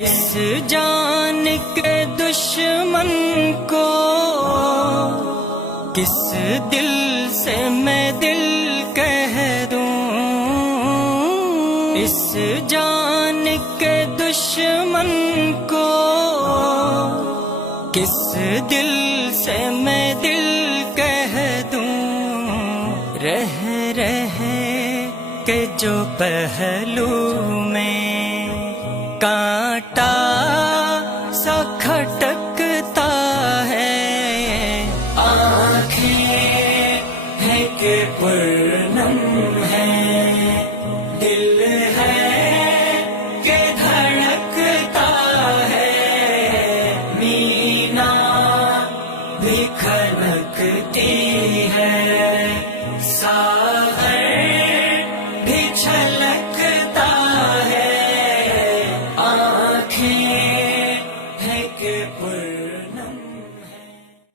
اس جان کے دشمن کو کس دل سے میں دل کہہ دوں، اس جان کے دشمن کو کس دل سے میں دل کہہ دوں، رہ کہ جو پہلو میں کانٹا سا کھٹکتا ہے، آنکھیں ہیں کہ پرنم ہے، دل ہے کہ دھڑکتا ہے، مینا بھی کھنکتی ہے، ساغر بھی چھلکتا ہے، آنکھیں ہیں کہ